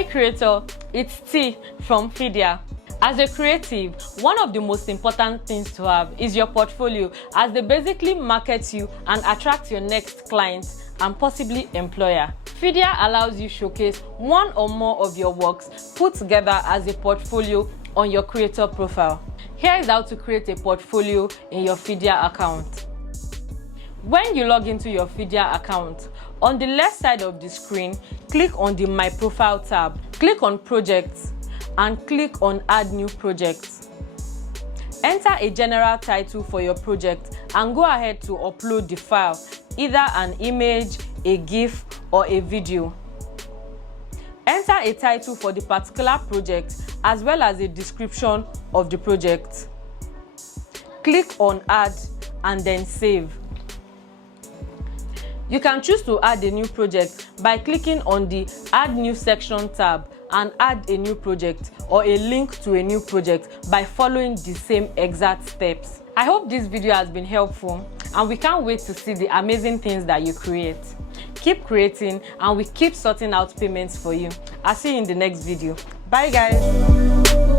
Hi creator, it's T from Fidia. As a creative, one of the most important things to have is your portfolio, as they basically market you and attract your next client and possibly employer. Fidia allows you showcase one or more of your works put together as a portfolio on your creator profile. Here is how to create a portfolio in your Fidia account. When you log into your Fidia account, on the left side of the screen, click on the My Profile tab, click on Projects, and click on Add New Project. Enter a general title for your project and go ahead to upload the file, either an image, a GIF, or a video. Enter a title for the particular project as well as a description of the project. Click on Add and then Save. You can choose to add a new project by clicking on the Add New Section tab and add a new project or a link to a new project by following the same exact steps. I hope this video has been helpful and we can't wait to see the amazing things that you create. Keep creating and we keep sorting out payments for you. I'll see you in the next video. Bye guys.